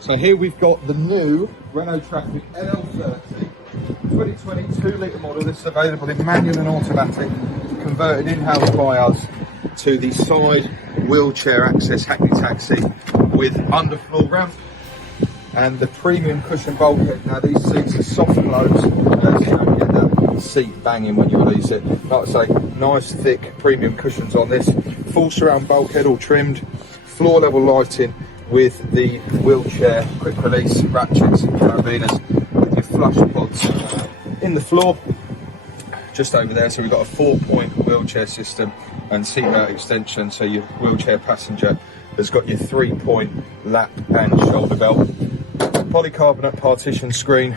So here we've got the new Renault TRAFIC LL30 2020 2-litre model. This is available in manual and automatic, converted in-house by us to the side wheelchair access hackney taxi with underfloor ramp and the premium cushion bulkhead. Now these seats are soft close, so you don't get that seat banging when you release it. Like I say, nice thick premium cushions on this, full surround bulkhead all trimmed, floor level lighting with the wheelchair quick release ratchets and carabiners with your flush pods in the floor just over there. So we've got a 4-point wheelchair system and seatbelt extension, so your wheelchair passenger has got your 3-point lap and shoulder belt. Polycarbonate partition screen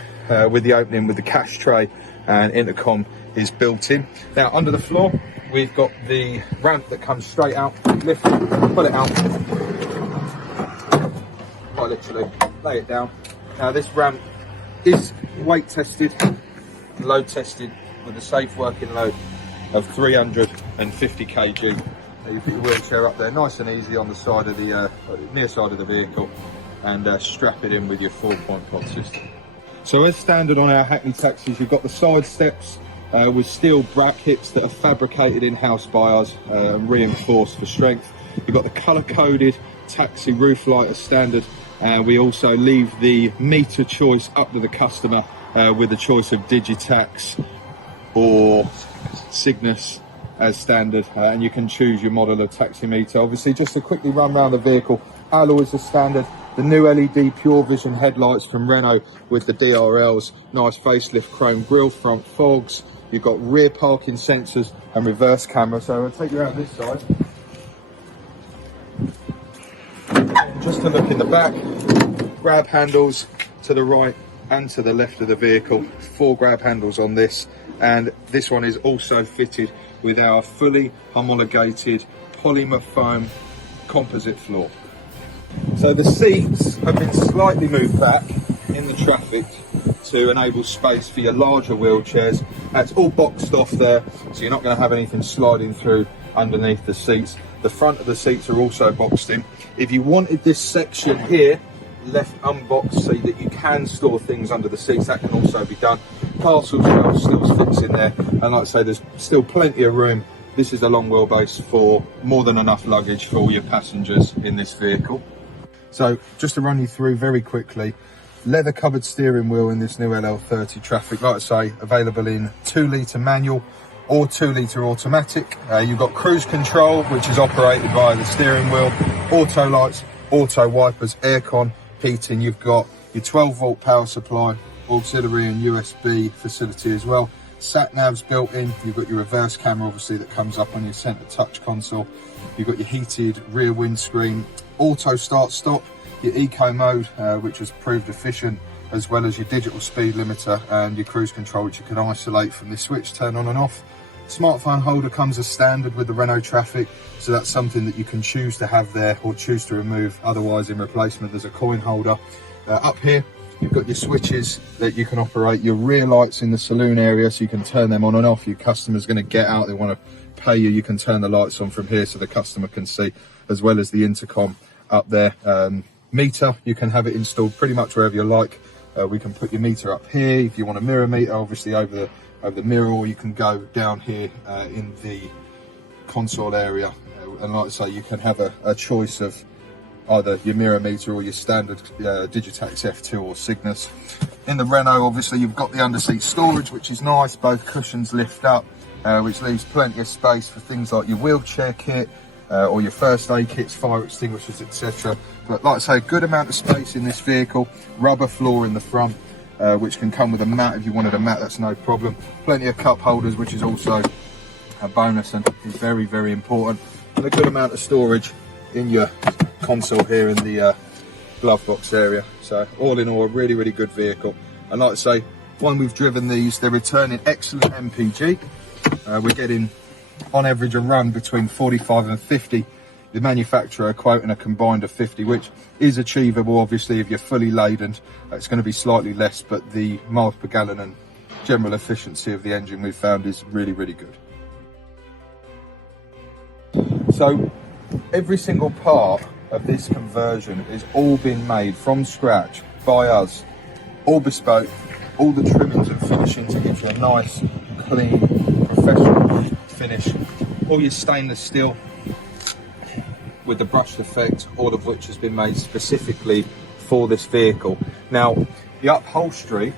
with the opening with the cash tray, and intercom is built in. Now under the floor we've got the ramp that comes straight out, lift it, pull it out, quite literally lay it down. Now this ramp is weight tested, load tested with a safe working load of 350 kg. You put your wheelchair up there nice and easy on the side of the near side of the vehicle, and strap it in with your 4-point pod system. So as standard on our hackney taxis, you've got the side steps with steel brackets that are fabricated in-house by us and reinforced for strength. You've got the colour-coded taxi roof light as standard, and we also leave the meter choice up to the customer with the choice of Digitax or Cygnus as standard, and you can choose your model of taximeter. Obviously, just to quickly run around the vehicle, alloys are standard, the new LED pure vision headlights from Renault with the DRLs, nice facelift chrome grille, front fogs, you've got rear parking sensors and reverse camera. So I'll take you around this side just to look in the back. Grab handles to the right and to the left of the vehicle, 4 grab handles on this, and this one is also fitted with our fully homologated polymer foam composite floor. So the seats have been slightly moved back in the Traffic to enable space for your larger wheelchairs. That's all boxed off there, so you're not going to have anything sliding through underneath the seats. The front of the seats are also boxed in. If you wanted this section here left unboxed so that you can store things under the seats, that can also be done. Parcel shelf still fits in there, and like I say, there's still plenty of room. This is a long wheelbase for more than enough luggage for all your passengers in this vehicle. So just to run you through very quickly, leather covered steering wheel in this new LL30 TRAFIC, like I say, available in 2-litre manual or 2-litre automatic. You've got cruise control, which is operated via the steering wheel, auto lights, auto wipers, aircon, heating. You've got your 12-volt power supply, auxiliary and USB facility as well. Sat navs built in. You've got your reverse camera obviously that comes up on your centre touch console. You've got your heated rear windscreen, auto start stop, your eco mode which has proved efficient, as well as your digital speed limiter and your cruise control, which you can isolate from the switch, turn on and off. Smartphone holder comes as standard with the Renault TRAFIC, so that's something that you can choose to have there or choose to remove. Otherwise, in replacement, there's a coin holder. Up here you've got your switches that you can operate, your rear lights in the saloon area, so you can turn them on and off. Your customer's going to get out, they want to pay you, you can turn the lights on from here so the customer can see, as well as the intercom up there. Meter, you can have it installed pretty much wherever you like. We can put your meter up here if you want a mirror meter, obviously over the mirror, or you can go down here in the console area, and like I say, you can have a choice of either your mirror meter or your standard Digitax F2 or Cygnus. In the Renault, obviously, you've got the underseat storage, which is nice. Both cushions lift up, which leaves plenty of space for things like your wheelchair kit or your first aid kits, fire extinguishers, etc. But like I say, a good amount of space in this vehicle. Rubber floor in the front, which can come with a mat. If you wanted a mat, that's no problem. Plenty of cup holders, which is also a bonus and is very, very important. And a good amount of storage in your console here in the glove box area. So all in all, a really, really good vehicle. And like I say, when we've driven these, they're returning excellent MPG. We're getting on average a run between 45 and 50. The manufacturer quoting a combined of 50, which is achievable. Obviously, if you're fully laden, it's going to be slightly less, but the miles per gallon and general efficiency of the engine we've found is really, really good. So every single part of this conversion is all been made from scratch by us, all bespoke, all the trimmings and finishing to give you a nice, clean, professional finish. All your stainless steel with the brushed effect, all of which has been made specifically for this vehicle. Now, the upholstery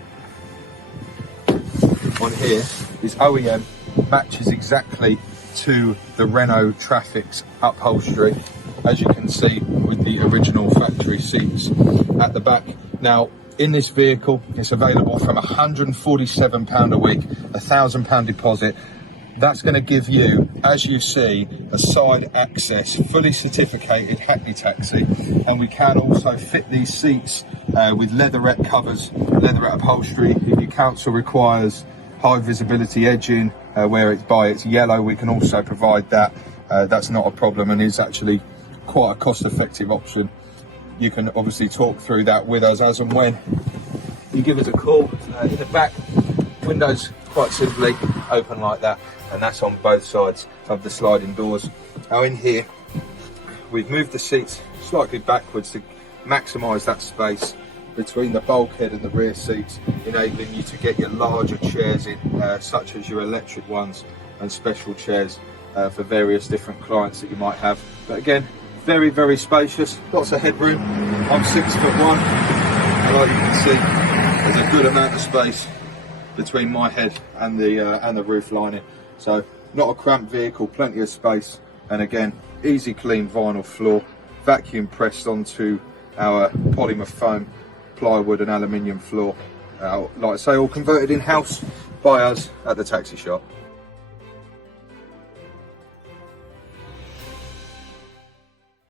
on here is OEM, matches exactly to the Renault TRAFIC's upholstery, as you can see with the original factory seats at the back. Now, in this vehicle, it's available from £147 a week, £1,000 deposit. That's going to give you, as you see, a side access, fully certificated Hackney taxi, and we can also fit these seats with leatherette covers, leatherette upholstery. If your council requires high visibility edging where it's yellow, we can also provide that. That's not a problem and is actually quite a cost-effective option. You can obviously talk through that with us as and when you give us a call. In the back, windows quite simply open like that, and that's on both sides of the sliding doors. Now in here, we've moved the seats slightly backwards to maximise that space between the bulkhead and the rear seats, enabling you to get your larger chairs in, such as your electric ones and special chairs for various different clients that you might have. But again, very, very spacious, lots of headroom. I'm 6'1", and like you can see, there's a good amount of space between my head and the roof lining. So not a cramped vehicle, plenty of space, and again, easy clean vinyl floor, vacuum pressed onto our polymer foam, plywood and aluminium floor. Like I say, all converted in-house by us at the taxi shop.